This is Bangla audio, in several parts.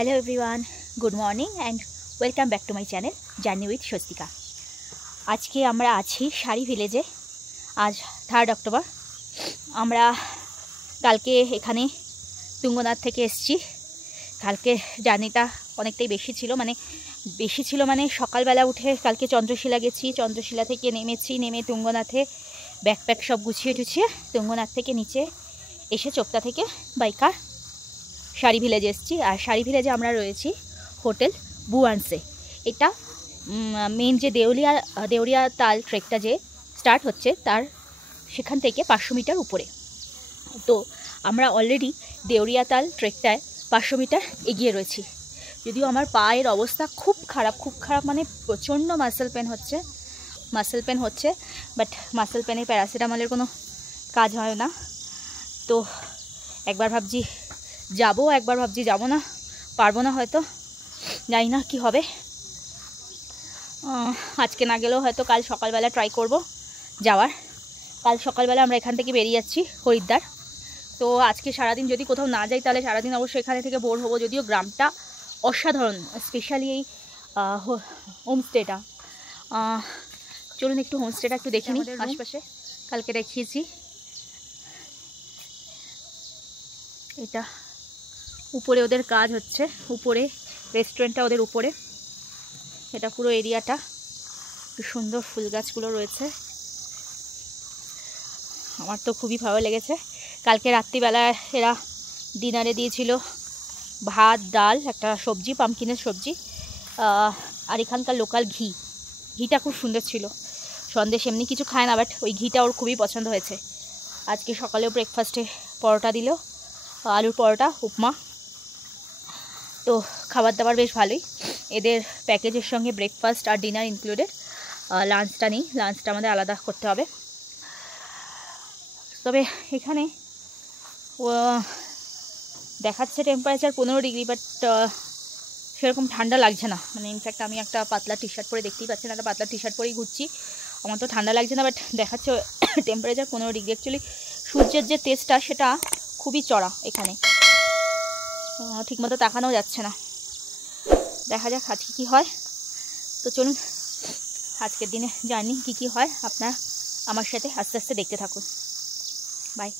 Hello everyone, good morning and welcome back to my channel journey with Swastika. আজকে আমরা আছি শাড়ি ভিলেজে। আজ 3 অক্টোবর। আমরা কালকে এখানে তুঙ্গনাথ থেকে এসেছি। কালকে জার্নিটা অনেকটাই বেশি ছিল, মানে সকালবেলা উঠে কালকে চন্দ্রশিলা গেছি, চন্দ্রশিলা থেকে নেমে তুঙ্গনাথে ব্যাকপ্যাক সব গুছিয়ে টুছিয়ে তুঙ্গনাথ থেকে নিচে এসে চোপতা থেকে বাইকার শাড়ি ভিলেজে এসেছি। আর শাড়ি ভিলেজে আমরা রয়েছি হোটেল বুয়ানসে। এটা মেন যে দেউরিয়া তাল ট্রেকটা যে স্টার্ট হচ্ছে তার সেখান থেকে 500 মিটার উপরে। তো আমরা অলরেডি দেউরিয়া তাল ট্রেকটায় 500 মিটার এগিয়ে রয়েছি। যদিও আমার পায়ের অবস্থা খুব খারাপ, মানে প্রচণ্ড মাসেল পেন হচ্ছে, বাট মাসেল পেনে প্যারাসিটামলের কোনো কাজ হয় না। তো একবার ভাবছি যাবো, একবার ভাবছি যাবো না, পারবো না, হয়তো জানি না কি হবে। আজকে না গেলেও হয়তো কাল সকালবেলা ট্রাই করব যাওয়ার। কাল সকালবেলা আমরা এখান থেকে বেরিয়ে যাচ্ছি হরিদ্বার। তো আজকে সারাদিন যদি কোথাও না যাই তাহলে সারাদিন অবশ্যই এখানে থেকে বোর হবো। যদিও গ্রামটা অসাধারণ, স্পেশালি এই হোমস্টেটা। চলুন একটু হোমস্টেটা একটু দেখে নিই আশপাশে। কালকে দেখিয়েছি, এটা উপরে ওদের কাজ হচ্ছে, উপরে রেস্টুরেন্টটা ওদের উপরে। এটা পুরো এরিয়াটা খুব সুন্দর, ফুল গাছগুলো রয়েছে। আমার তো খুবই ভালো লেগেছে। কালকে রাত্রিবেলা এরা ডিনারে দিয়েছিল ভাত, ডাল, একটা সবজি, পামকিনের সবজি, আর এখানকার লোকাল ঘিটা খুব সুন্দর ছিল। সন্দেশ এমনি কিছু খায় না, বাট ওই ঘিটা ওর খুবই পছন্দ হয়েছে। আজকে সকালেও ব্রেকফাস্টে পরোটা দিল, আলুর পরোটা, উপমা। তো খাবার দাবার বেশ ভালোই। এদের প্যাকেজের সঙ্গে ব্রেকফাস্ট আর ডিনার ইনক্লুডেড। লাঞ্চটা নেই, লাঞ্চটা আমাদের আলাদা করতে হবে। তবে এখানে দেখাচ্ছে টেম্পারেচার 15 ডিগ্রি, বাট সেরকম ঠান্ডা লাগছে না। মানে ইনফ্যাক্ট আমি একটা পাতলা টি শার্ট পরে, দেখতেই পাচ্ছেন একটা পাতলা টি শার্ট পরেই ঘুরছি, আমার তো ঠান্ডা লাগছে না, বাট দেখাচ্ছে টেম্পারেচার 15 ডিগ্রি। অ্যাকচুয়ালি সূর্যের যে তেজটা সেটা খুবই চড়া এখানে, ঠিকমতো তাকানো যাচ্ছে না। দেখা যাক আজকে কী হয়। তো চলুন আজকের দিনে জার্নি কী হয় আপনারা আমার সাথে আস্তে আস্তে দেখতে থাকুন। বাই।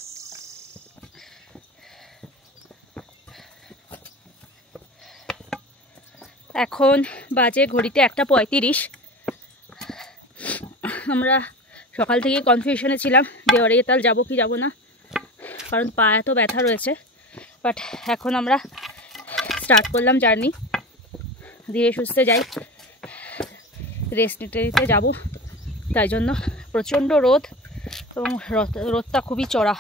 এখন বাজে ঘড়িতে 1:35। আমরা সকাল থেকে কনফিউশনে ছিলাম দেওয়ারিয়া তাল যাবো কি যাবো না, কারণ পা এত ব্যথা রয়েছে। বাট এখন আমরা স্টার্ট করলাম জার্নি। ধীরে সুস্থে যাই, রেস্ট নিতে যাবো। তাই জন্য প্রচণ্ড রোদ, এবং রোদটা খুবই চড়া।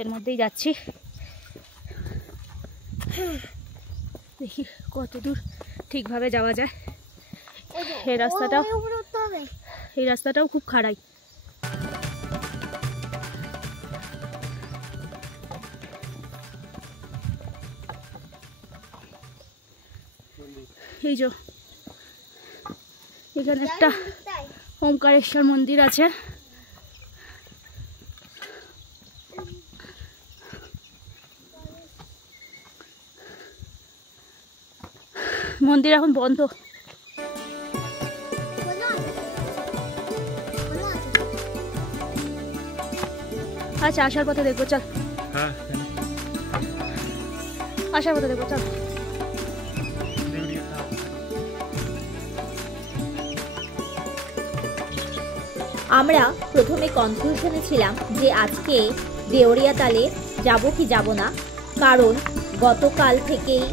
এর মধ্যেই যাচ্ছি, দেখি কত দূর ঠিকভাবে যাওয়া যায়। এই রাস্তাটাও খুব খাড়াই। এই যে এখানে একটা ওমকারেশ্বর মন্দির আছে। মন্দির এখন বন্ধ। আচ্ছা, আসার পথে দেখবো, চল। আসার পথে দেখবো, চল। আমরা প্রথমে কনফিউশনে ছিলাম যে আজকে দেওরিয়া তালে যাব কি যাব না, কারণ গতকাল থেকেই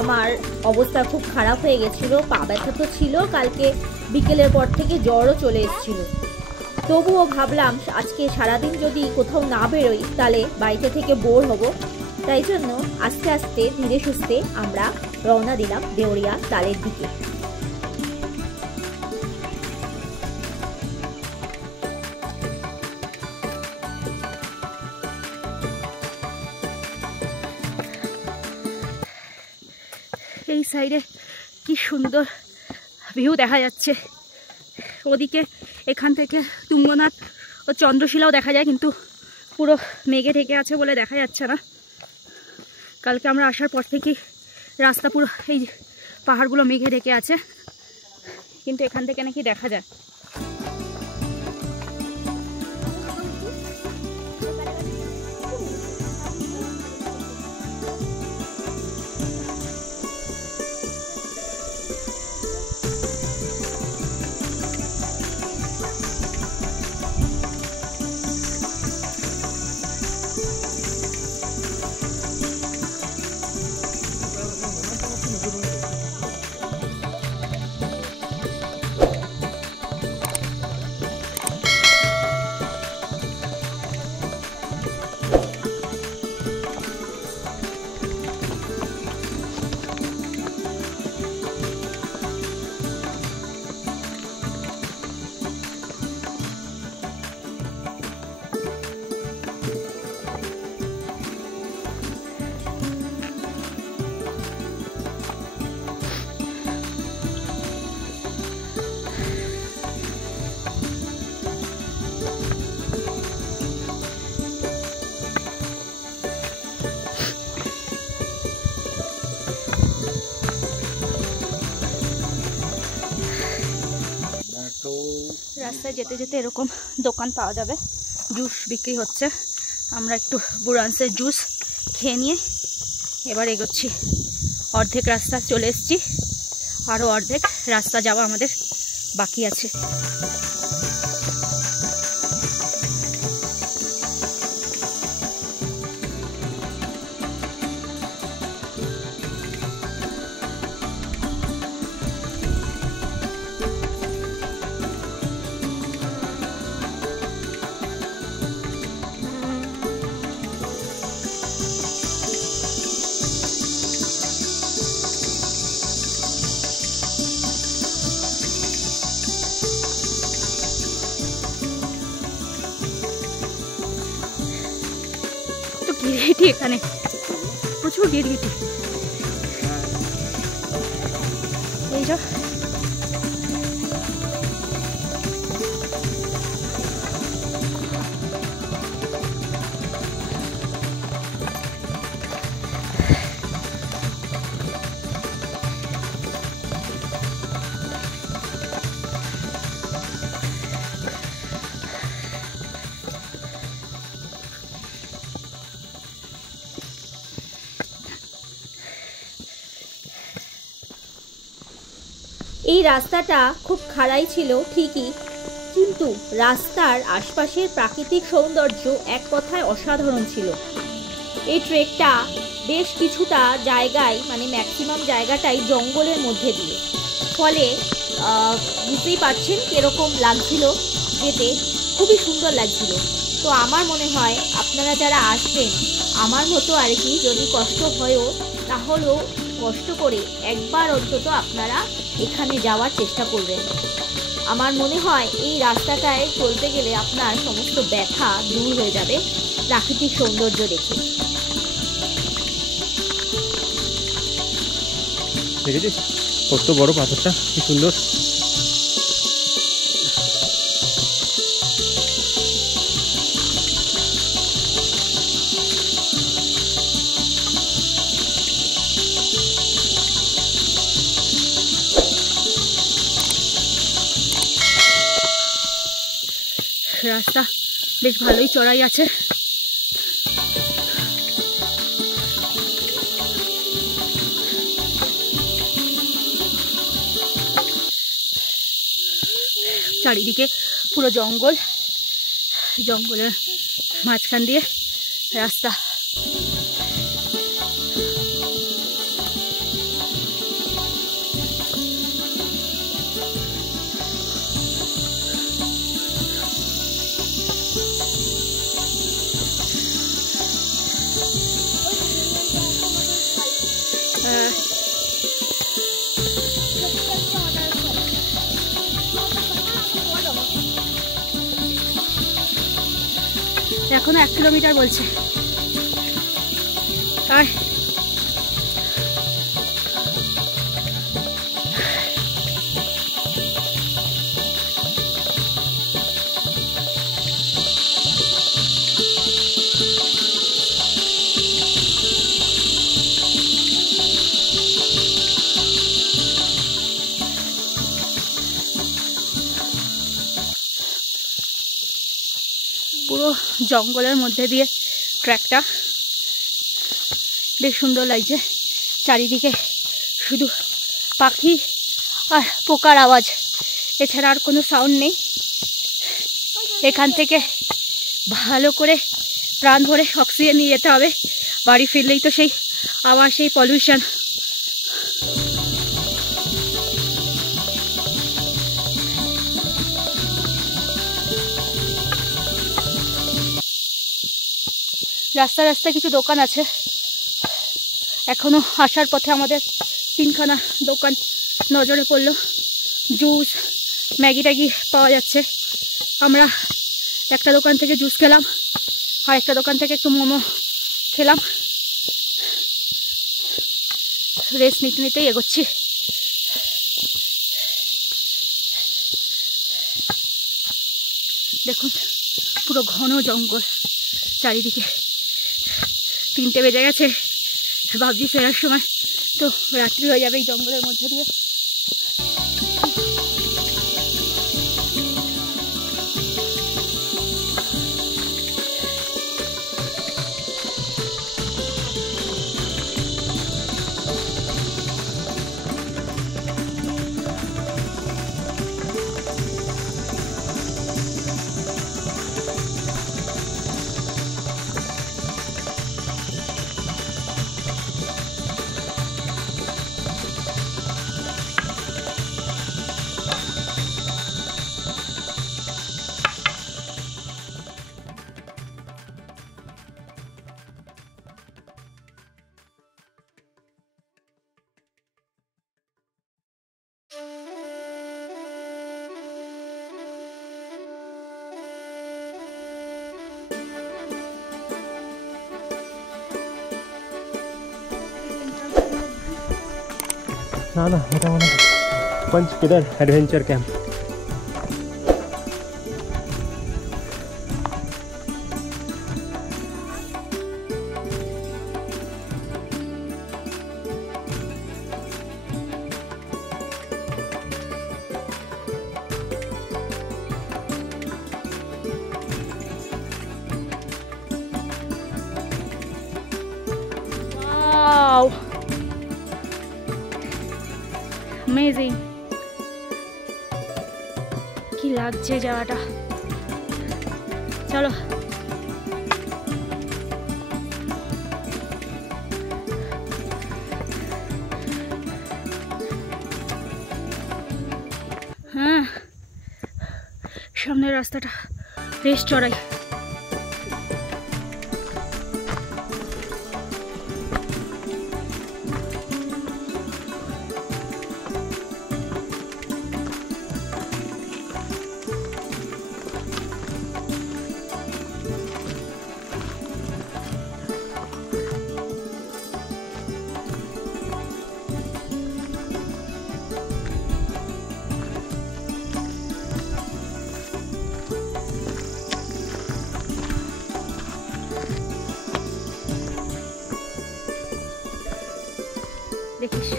আমার অবস্থা খুব খারাপ হয়ে গেছিলো। পা ব্যথা তো ছিল, কালকে বিকেলের পর থেকে জ্বরও চলে এসেছিল। তবুও ভাবলাম আজকে সারাদিন যদি কোথাও না বেরোই তাহলে বাড়িতে থেকে বোর হব। তাই জন্য আস্তে আস্তে ধীরে সুস্থে আমরা রওনা দিলাম দেওরিয়া তালের দিকে। এই সাইডে কি সুন্দর ভিউ দেখা যাচ্ছে। ওদিকে এখান থেকে তুঙ্গনাথ ও চন্দ্রশিলাও দেখা যায়, কিন্তু পুরো মেঘে ঢেকে আছে বলে দেখা যাচ্ছে না। কালকে আমরা আসার পর থেকেই রাস্তা পুরো এই পাহাড়গুলো মেঘে ঢেকে আছে, কিন্তু এখান থেকে নাকি দেখা যায়। রাস্তায় যেতে যেতে এরকম দোকান পাওয়া যাবে, জুস বিক্রি হচ্ছে। আমরা একটু বুরান্সের জুস খেয়ে নিয়ে এবার এগোচ্ছি। অর্ধেক রাস্তা চলে এসেছি, আরও অর্ধেক রাস্তা যাওয়া আমাদের বাকি আছে। গিরগিটি, এখানে প্রচুর গিরগিটি। এই যে এই রাস্তাটা খুব খাড়াই ছিল ঠিকই, কিন্তু রাস্তার আশপাশের প্রাকৃতিক সৌন্দর্য এক কথায় অসাধারণ ছিল। এই ট্রেকটা বেশ কিছুটা জায়গায়, মানে ম্যাক্সিমাম জায়গাটাই জঙ্গলের মধ্যে দিয়ে, ফলে বুঝতেই পারছেন কীরকম লাগছিল যেতে, খুবই সুন্দর লাগছিল। তো আমার মনে হয় আপনারা যারা আসবেন আমার মতো আর কি, যদি কষ্ট হয়ও তাহলেও কষ্ট করে একবার অন্তত আপনারা এখানে যাওয়ার চেষ্টা করবেন। আমার মনে হয় এই রাস্তাটায় চলতে গেলে আপনার সমস্ত ব্যথা দূর হয়ে যাবে প্রাকৃতিক সৌন্দর্য দেখে। দেখেছিস কত বড় পাথরটা, কি সুন্দর। রাস্তা বেশ ভালোই চড়াই আছে। চারিদিকে পুরো জঙ্গল, জঙ্গলের মাঝখান দিয়ে রাস্তা। এখনো 1 কিলোমিটার বলছে। আর পুরো জঙ্গলের মধ্যে দিয়ে ট্র্যাকটা, বেশ সুন্দর লাগছে। চারিদিকে শুধু পাখি আর পোকার আওয়াজ, এছাড়া আর কোনো সাউন্ড নেই। এখান থেকে ভালো করে প্রাণ ভরে অক্সিজেন নিয়ে যেতে হবে। বাড়ি ফিরলেই তো সেই আবার সেই পলিউশন। রাস্তায় রাস্তায় কিছু দোকান আছে। এখনো আসার পথে আমাদের 3খানা দোকান নজরে পড়লো। জুস, ম্যাগি ট্যাগি পাওয়া যাচ্ছে। আমরা একটা দোকান থেকে জুস খেলাম, আর একটা দোকান থেকে একটু মোমো খেলাম। রেস্ট নিতে নিতেই এগোচ্ছি। দেখুন পুরো ঘন জঙ্গল চারিদিকে। 3টে বেজে গেছে, ভাবছি ফেরার সময় তো রাত্রি হয়ে যাবে এই জঙ্গলের মধ্যে দিয়ে। না না, এটা মনে হয় पंच किधर एडवेंचर कैंप। Wow, amazing! কি লাগছে জায়গাটা। চলো হ্যাঁ, সামনের রাস্তাটা বেশ চড়াই। দেখিস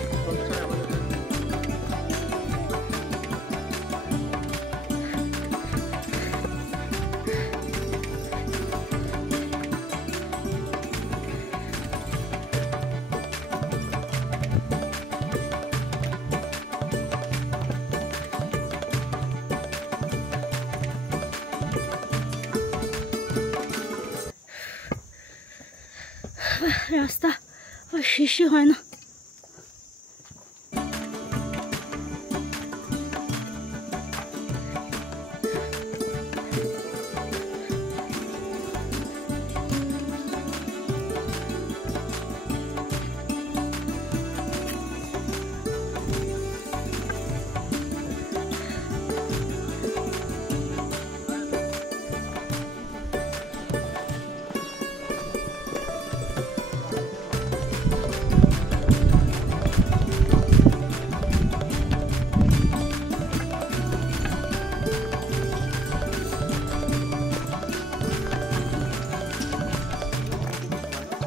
রাস্তা আর শেষই হয় না।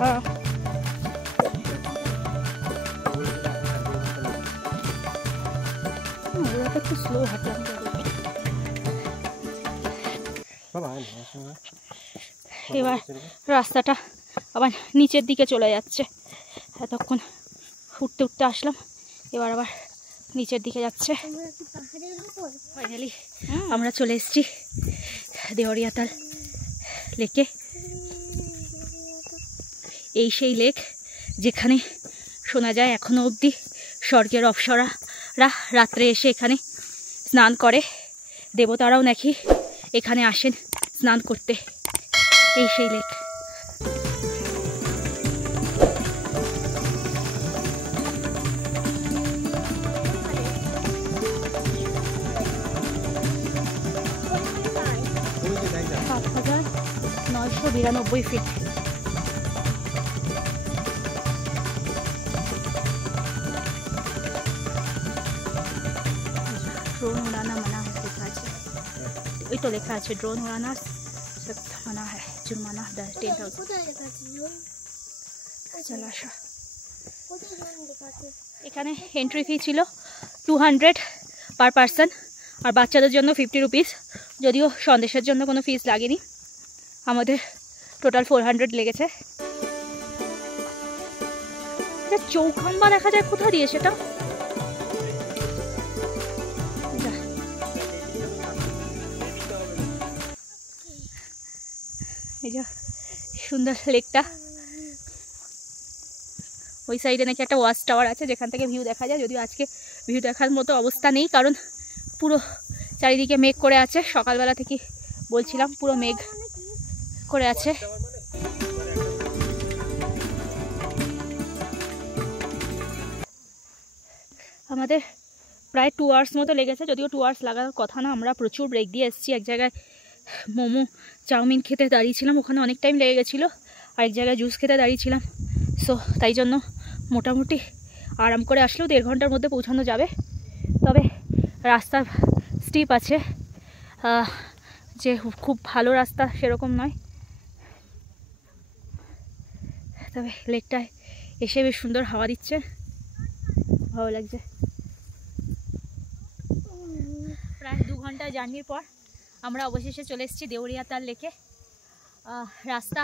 হ্যাঁ, একটু স্লো হাঁটলাম। এবার রাস্তাটা আবার নিচের দিকে চলে যাচ্ছে। এতক্ষণ উঠতে উঠতে আসলাম, এবার আবার নিচের দিকে যাচ্ছে। ফাইনালি আমরা চলে এসেছি দেওরিয়াতাল লেকে। এই সেই লেক যেখানে শোনা যায় এখনো অবধি স্বর্গের অপ্সরারা রাত্রে এসে এখানে স্নান করে। দেবতারাও নাকি এখানে আসেন স্নান করতে। এই সেই লেক। ফিট। ड्रोन उड़ाना मना है लिखा है, वही तो लिखा है ड्रोन उड़ाना मना है, जुर्माना 10,000। चलो আসো। এখানে এন্ট্রি ফি ছিল 200 পার পারসন, আর বাচ্চাদের জন্য 50 রুপিস। যদিও সন্দেশের জন্য কোনো ফিস লাগেনি, আমাদের টোটাল 400 লেগেছে। চৌখাম্বা দেখা যায় কোথা দিয়ে সেটা? এই যে সুন্দর লেকটা। ওই সাইডে নাকি একটা ওয়াচ টাওয়ার আছে যেখান থেকে ভিউ দেখা যায়। যদিও আজকে ভিউ দেখার মতো অবস্থা নেই, কারণ পুরো চারিদিকে মেঘ করে আছে। সকালবেলা থেকে বলছিলাম পুরো মেঘ করে আছে। আমাদের প্রায় 2 আওয়ার্স মতো লেগেছে, যদিও 2 আওয়ার্স লাগার কথা না। আমরা প্রচুর ব্রেক দিয়ে এসেছি। এক জায়গায় মোমো চাউমিন খেতে দাঁড়িয়েছিলাম, ওখানে অনেক টাইম লেগে গেছিলো। আরেক জায়গায় জুস খেতে দাঁড়িয়েছিলাম। সো তাই জন্য মোটামুটি আরাম করে আসলেও 1.5 ঘন্টার মধ্যে পৌঁছানো যাবে। তবে রাস্তা স্টিপ আছে, যে খুব ভালো রাস্তা সেরকম নয়। তবে লেকটায় এসে বেশ সুন্দর হাওয়া দিচ্ছে, ভালো লাগছে। প্রায় 2 ঘন্টা জার্নির পর আমরা অবশেষে চলে এসেছি দেওরিয়াতাল লেকে। রাস্তা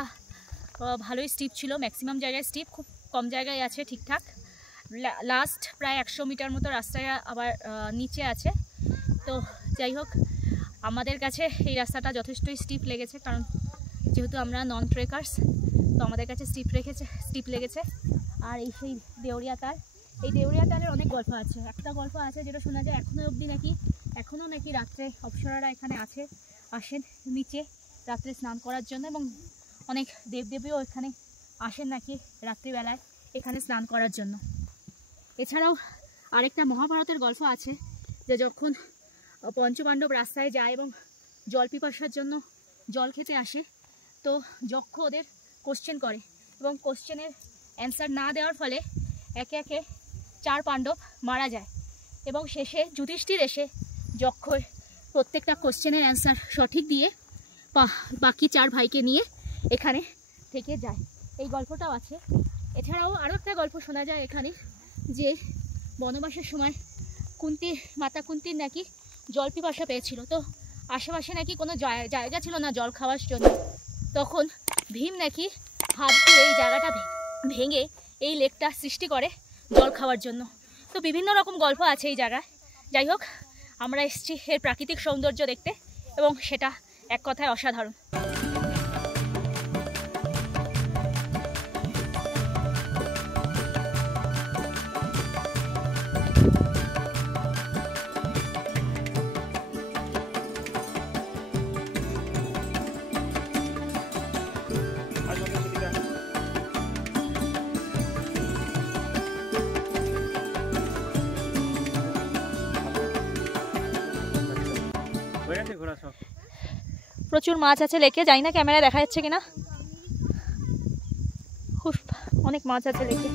ভালোই স্টিপ ছিল, ম্যাক্সিমাম জায়গায় স্টিপ, খুব কম জায়গায় আছে ঠিকঠাক। লাস্ট প্রায় 100 মিটার মতো রাস্তায় আবার নিচে আছে। তো যাই হোক, আমাদের কাছে এই রাস্তাটা যথেষ্টই স্টিপ লেগেছে, কারণ যেহেতু আমরা নন ট্রেকার্স, তো আমাদের কাছে স্টিপ লেগেছে। আর এই সেই দেওরিয়াতাল, এই দেওরিয়াতালের অনেক গল্প আছে। একটা গল্প আছে যেটা শোনা যায় এখনও নাকি রাত্রে অপ্সরারা এখানে আসেন নিচে রাত্রে স্নান করার জন্য, এবং অনেক দেবদেবীও এখানে আসেন নাকি রাত্রিবেলায় এখানে স্নান করার জন্য। এছাড়াও আরেকটা মহাভারতের গল্প আছে, যে যখন পঞ্চপাণ্ডব রাস্তায় যায় এবং জল পিপাসার জন্য জল খেতে আসে, তো যক্ষ ওদের কোশ্চেন করে, এবং কোশ্চেনের অ্যান্সার না দেওয়ার ফলে একে একে 4 পাণ্ডব মারা যায়। এবং শেষে যুধিষ্ঠির এসে যক্ষর প্রত্যেকটা কোশ্চেনের অ্যান্সার সঠিক দিয়ে বাকি 4 ভাইকে নিয়ে এখানে থেকে যায়। এই গল্পটাও আছে। এছাড়াও আরও একটা গল্প শোনা যায় এখানে, যে বনবাসের সময় মাতা কুন্তির নাকি জল পিপাসা পেয়েছিল। তো আশেপাশে নাকি কোনো জায়গা ছিল না জল খাওয়ার জন্য। তখন ভীম নাকি হাত দিয়ে এই জায়গাটা ভেঙে এই লেকটা সৃষ্টি করে জল খাওয়ার জন্য। তো বিভিন্ন রকম গল্প আছে এই জায়গায়। যাই হোক, আমরা এসেছি এর প্রাকৃতিক সৌন্দর্য দেখতে, এবং সেটা এক কথায় অসাধারণ। প্রচুর মাছ আছে লেকে, জানি না ক্যামেরায় দেখা যাচ্ছে কিনা। খুব অনেক মাছ আছে লেকে।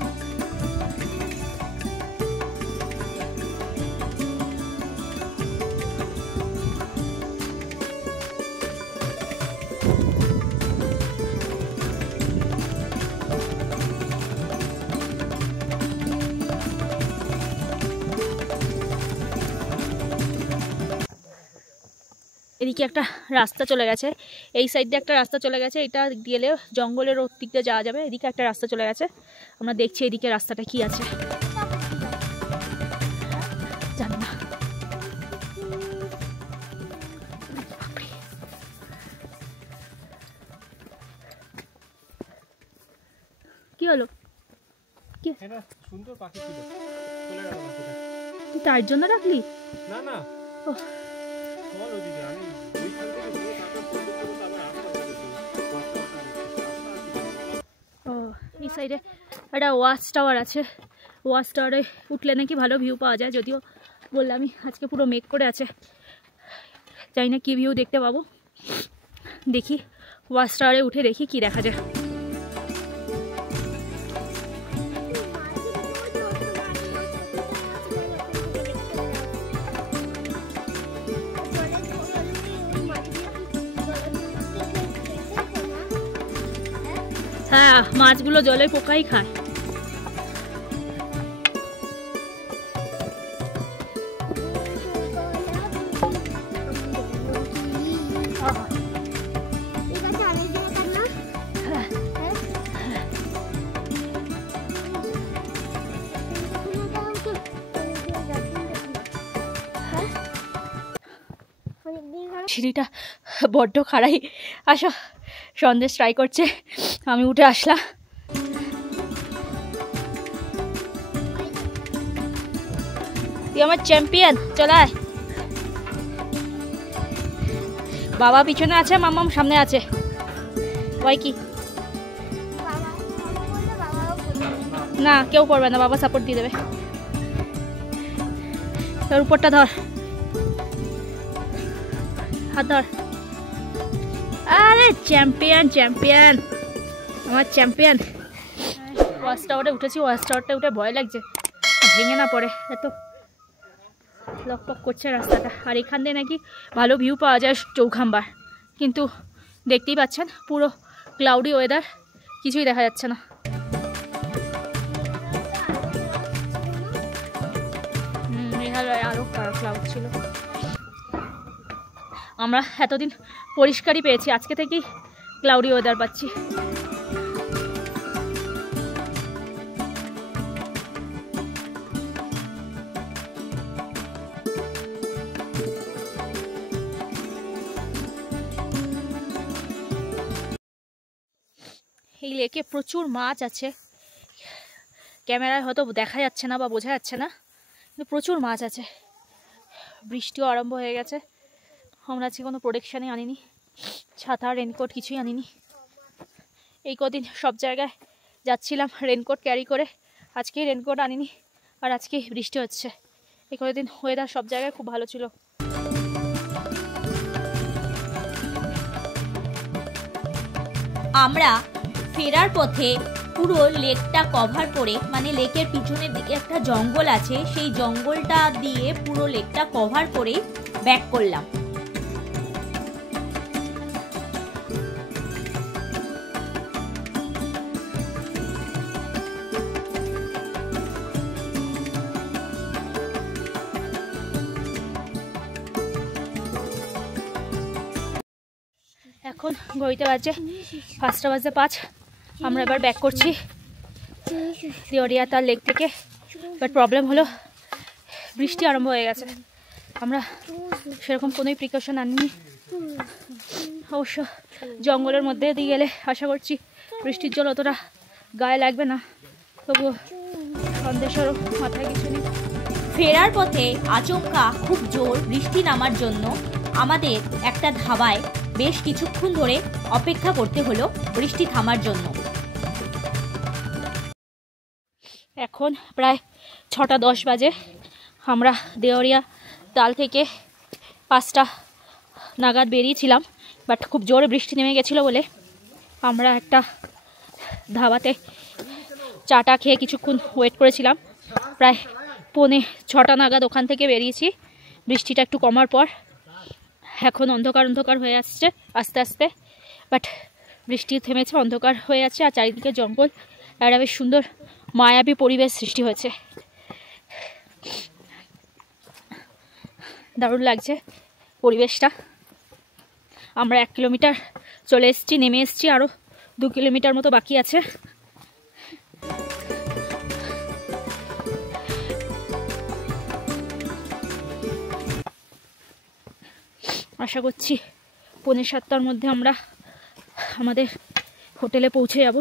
এদিকে একটা রাস্তা চলে গেছে, এই সাইড দিয়ে একটা রাস্তা চলে গেছে, এটা গেলে জঙ্গলের ওর দিক দিয়ে যাওয়া যাবে। এদিকে একটা রাস্তা চলে গেছে, আমরা দেখছি এদিকে রাস্তাটা কি আছে জানি না। কি হলো? কি সুন্দর পাখি ছিল, চলে গেল পাখিটা। তুই তার জন্য রাখলি? না না, ও চল ওদিকে, আমি ওইখান থেকে ঘুরে তারপর ফটো করতে আবার আসতে হবে। ও এই সাইডে একটা ওয়াচ টাওয়ার আছে, ওয়াচ টাওয়ারে উঠলে নাকি ভালো ভিউ পাওয়া যায়, যদিও বললামই আজকে পুরো মেঘ করে আছে, জানি না কী ভিউ দেখতে পাবো। দেখি ওয়াচ টাওয়ারে উঠে দেখি কি দেখা যায়। হ্যাঁ, মাছগুলো জলে পোকাই খায়। সিঁড়িটা বড্ড খাড়াই, আসো সন্দেশ ট্রাই করছে, আমি উঠে আসলাম। তুই আমার চ্যাম্পিয়ন, চলায়। বাবা পিছনে আছে, মাম্মাম সামনে আছে, ওই কি না কেউ করবে না, বাবা সাপোর্ট দিয়ে দেবে। তোর উপরটা ধর, হাত ধর। আরে চ্যাম্পিয়ন চ্যাম্পিয়ন, আমার চ্যাম্পিয়ন। ওয়াচ টাওয়ারে উঠেছি, ওয়াচ টাওয়ারটা উঠে ভয় লাগছে ভেঙে না পড়ে, এত লকপক করছে রাস্তাটা। আর এখান দিয়ে নাকি ভালো ভিউ পাওয়া যায় চৌখাম্বার, কিন্তু দেখতেই পাচ্ছেন পুরো ক্লাউডি ওয়েদার, কিছুই দেখা যাচ্ছে না। মেঘালয় আরও ক্লাউড ছিল। আমরা এতদিন পরিষ্কারই পেয়েছি, আজকে থেকেই ক্লাউডি ওয়েদার পাচ্ছি। এই লেকে প্রচুর মাছ আছে, ক্যামেরায় হয়তো দেখা যাচ্ছে না বা বোঝা যাচ্ছে না, কিন্তু প্রচুর মাছ আছে। বৃষ্টিও আরম্ভ হয়ে গেছে, আমরা আজকে কোনো প্রোটেকশানই আনিনি, ছাতা রেনকোট কিছুই আনিনি। এই কদিন সব জায়গায় যাচ্ছিলাম রেনকোট ক্যারি করে, আজকেই রেনকোট আনিনি, আর আজকেই বৃষ্টি হচ্ছে। এই কদিন ওয়েদার সব জায়গায় খুব ভালো ছিল। আমরা ফেরার পথে পুরো লেকটা কভার করে, মানে লেকের পিছনের দিকে একটা জঙ্গল আছে, সেই জঙ্গলটা দিয়ে পুরো লেকটা কভার করে ব্যাক করলাম। এখন ঘড়িতে বাজে 5:05, আমরা এবার ব্যাক করছি দেওরিয়া তাল লেক থেকে। বাট প্রবলেম হলো বৃষ্টি আরম্ভ হয়ে গেছে, আমরা সেরকম কোনোই প্রিকশন আনিনি। অবশ্য জঙ্গলের মধ্যে দিয়ে গেলে আশা করছি বৃষ্টির জল অতটা গায়ে লাগবে না, তবুও সন্দেশেরও মাথায় কিছু নেই। ফেরার পথে আচমকা খুব জোর বৃষ্টি নামার জন্য আমাদের একটা ধাবায় বেশ কিছুক্ষণ ধরে অপেক্ষা করতে হলো বৃষ্টি থামার জন্য। এখন প্রায় 6:10 বাজে, আমরা দেওরিয়া তাল থেকে 5টা নাগাদ বেরিয়েছিলাম, বাট খুব জোরে বৃষ্টি নেমে গেছিলো বলে আমরা একটা ধাবাতে চাটা খেয়ে কিছুক্ষণ ওয়েট করেছিলাম। প্রায় 5:45 নাগাদ ওখান থেকে বেরিয়েছি, বৃষ্টিটা একটু কমার পর। এখন অন্ধকার অন্ধকার হয়ে আসছে আস্তে আস্তে, বাট বৃষ্টি থেমেছে, অন্ধকার হয়ে আছে, আর চারিদিকে জঙ্গল, একটা বেশ সুন্দর মায়াবী পরিবেশ সৃষ্টি হয়েছে। দারুণ লাগছে পরিবেশটা। আমরা 1 কিলোমিটার চলে এসেছি, নেমে এসেছি, আরও 2 কিলোমিটার মতো বাকি আছে। আশা করছি 6:45টার মধ্যে আমরা আমাদের হোটেলে পৌঁছে যাব।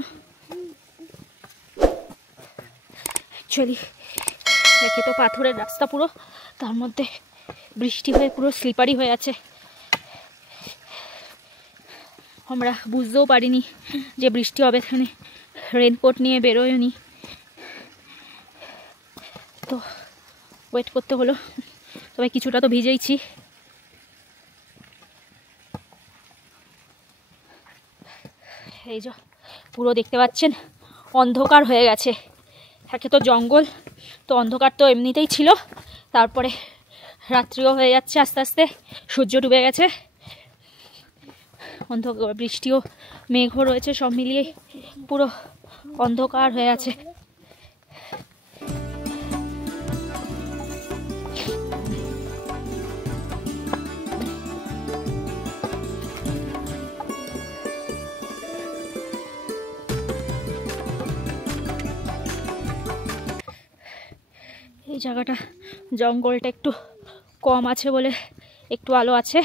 অ্যাকচুয়ালি দেখে তো পাথরের রাস্তা পুরো, তার মধ্যে বৃষ্টি হয়ে পুরো স্লিপারি হয়ে আছে। আমরা বুঝতেও পারিনি যে বৃষ্টি হবে, এখানে রেনকোট নিয়ে বেরোয়নি, তো ওয়েট করতে হলো। তবে কিছুটা তো ভিজেইছি। এই যে পুরো দেখতে পাচ্ছেন অন্ধকার হয়ে গেছে। একে তো জঙ্গল, তো অন্ধকার তো এমনিতেই ছিল, তারপরে রাত্রিও হয়ে যাচ্ছে আস্তে আস্তে, সূর্য ডুবে গেছে, অন্ধকার, বৃষ্টিও মেঘও রয়েছে, সব মিলিয়ে পুরো অন্ধকার হয়ে আছে। এই জায়গাটা জঙ্গলটা একটু কম আছে বলে একটু আলো আছে,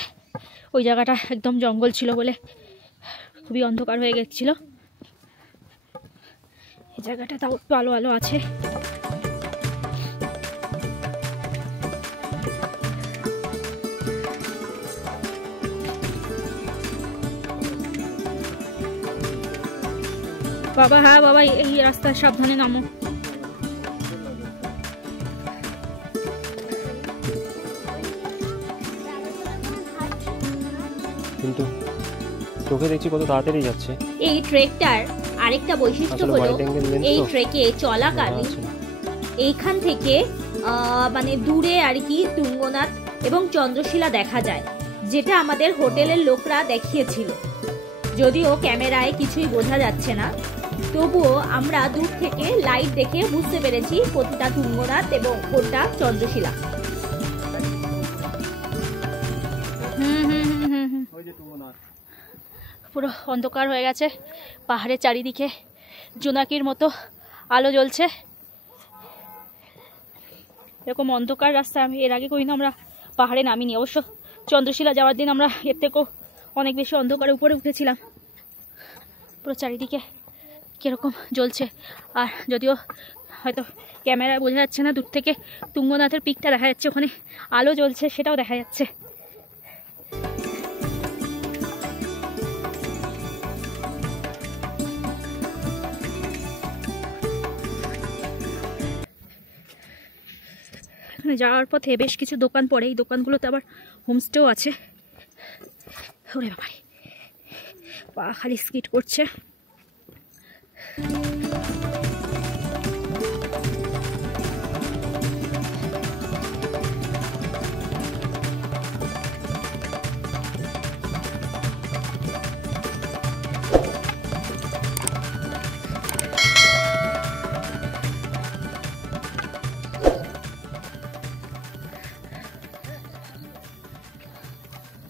ওই জায়গাটা একদম জঙ্গল ছিল বলে খুবই অন্ধকার হয়ে গেছিল। এই জায়গাটা তাও একটু আলো আলো আছে। বাবা, হ্যাঁ বাবা, এই রাস্তায় সাবধানে নামো। কিন্তু চোখে দেখছি কত তাড়াতাড়ি যাচ্ছে। এই ট্রেকটার আরেকটা বৈশিষ্ট্য হলো এই ট্রেকে চলাকালীন এইখান থেকে মানে দূরে আর কি তুঙ্গনাথ এবং চন্দ্রশিলা দেখা যায়, যেটা আমাদের হোটেলের লোকরা দেখিয়েছিল। যদিও ক্যামেরায় কিছুই বোঝা যাচ্ছে না, তবুও আমরা দূর থেকে লাইট দেখে বুঝতে পেরেছি কোনটা তুঙ্গনাথ এবং কোনটা চন্দ্রশিলা। পুরো অন্ধকার হয়ে গেছে, পাহাড়ের চারিদিকে জোনাকির মতো আলো জ্বলছে। এরকম অন্ধকার রাস্তা আমি এর আগে কোনোদিন আমরা পাহাড়ে নামিনি। অবশ্য চন্দ্রশিলা যাওয়ার দিন আমরা এর থেকেও অনেক বেশি অন্ধকারের উপরে উঠেছিলাম। পুরো চারিদিকে কীরকম জ্বলছে, আর যদিও হয়তো ক্যামেরায় বোঝা যাচ্ছে না, দূর থেকে তুঙ্গনাথের পিকটা দেখা যাচ্ছে, ওখানে আলো জ্বলছে সেটাও দেখা যাচ্ছে। এখানে যাওয়ার পথে বেশ কিছু দোকান পড়ে, এই দোকানগুলোতে আবার হোমস্টেও আছে। ওরে বাবারে, পা খালি স্কিট করছে।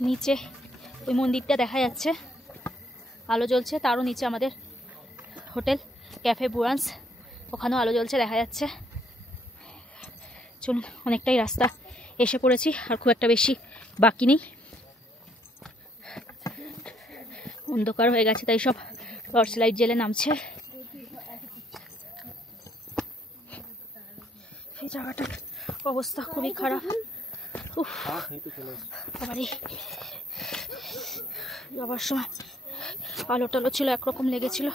নিচে ওই মন্দিরটা দেখা যাচ্ছে, আলো জ্বলছে, তারও নিচে আমাদের হোটেল ক্যাফে বুরান্স, ওখানেও আলো জ্বলছে দেখা যাচ্ছে। চলুন, অনেকটাই রাস্তা এসে পড়েছি, আর খুব একটা বেশি বাকি নেই। অন্ধকার হয়ে গেছে তাই সব টর্চ লাইট জ্বেলে নামছে। এই জায়গাটার অবস্থা খুবই খারাপ। যাবার সময় আলো টালো ছিল, একরকম লেগেছিল,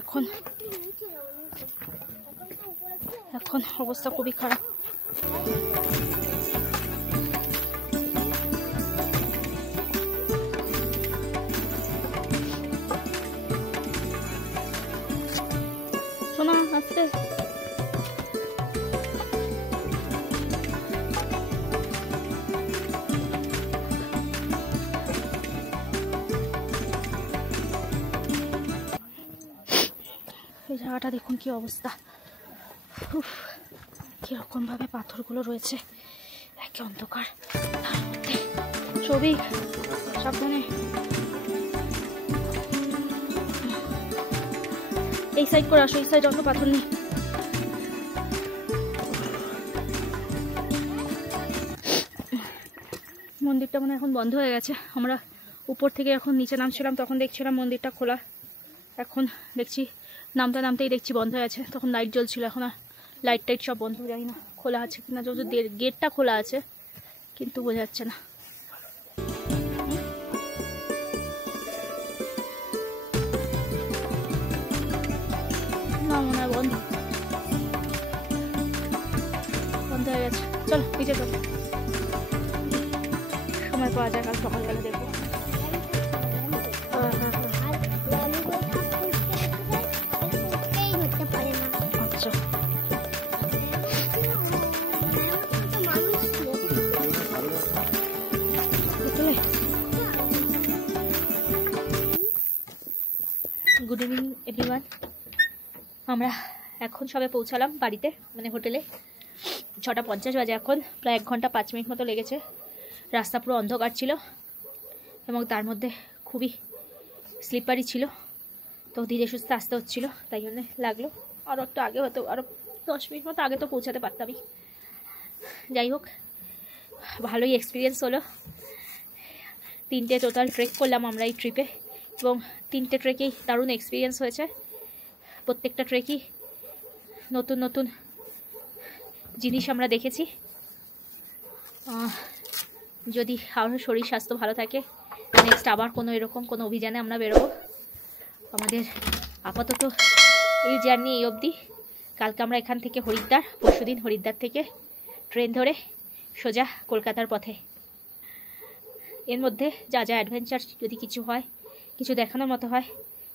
এখন অবস্থা খুবই খারাপ। শোনা আসতে এই জায়গাটা দেখুন কি অবস্থা, কিরকম ভাবে পাথরগুলো রয়েছে, একে অন্ধকার, তার মধ্যে সৌভিক সাবধানে। এই সাইড করে আসো, এই সাইড অত পাথর নেই। মন্দিরটা মনে এখন বন্ধ হয়ে গেছে। আমরা উপর থেকে এখন নিচে নামছিলাম, তখন দেখছিলাম মন্দিরটা খোলা। এখন দেখছি নামতে নামতেই দেখছি বন্ধ হয়ে আছে। তখন লাইট জ্বলছিল, এখন আর লাইট টাইট সব বন্ধ, জানি না খোলা আছে কিনা। যেহেতু গেটটা খোলা আছে কিন্তু বোঝা যাচ্ছে না। না মনে হয় বন্ধ হয়ে গেছে। চলো নিচে চলো, সময় পাওয়া যায় কাল সকালবেলা দেখবো। আচ্ছা গুড ইভিনিং এভরিওয়ান। আমরা এখন সবে পৌঁছালাম বাড়িতে, মানে হোটেলে। 6:50 বাজে এখন। প্রায় 1 ঘন্টা 5 মিনিট মতো লেগেছে। রাস্তা পুরো অন্ধকার ছিল এবং তার মধ্যে খুবই স্লিপারি ছিল, তো ধীরে সুস্থে আসতে হচ্ছিল, তাই জন্য লাগলো। আরও একটু আগে হতো, আরও 10 মিনিট মতো আগে তো পৌঁছাতে পারতামই। যাই হোক, ভালোই এক্সপিরিয়েন্স হলো। 3টে টোটাল ট্রেক করলাম আমরা এই ট্রিপে, এবং 3টে ট্রেকেই দারুণ এক্সপিরিয়েন্স হয়েছে। প্রত্যেকটা ট্রেকই নতুন নতুন জিনিস আমরা দেখেছি। যদি আমার শরীর স্বাস্থ্য ভালো থাকে, নেক্সট আবার কোনো এরকম কোনো অভিযানে আমরা বেরোবো। আমাদের আপাতত এই জার্নি এই অবধি। কালকে আমরা এখান থেকে হরিদ্বার, পরশুদিন হরিদ্বার থেকে ট্রেন ধরে সোজা কলকাতার পথে। এর মধ্যে যা যা অ্যাডভেঞ্চার যদি কিছু হয়, কিছু দেখানোর মতো হয়,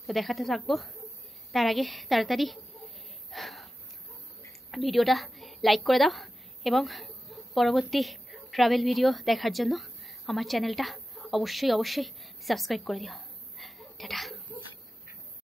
তো দেখাতে থাকবো। তার আগে তাড়াতাড়ি ভিডিওটা লাইক করে দাও এবং পরবর্তী ট্রাভেল ভিডিও দেখার জন্য আমার চ্যানেলটা অবশ্যই সাবস্ক্রাইব করে দিও।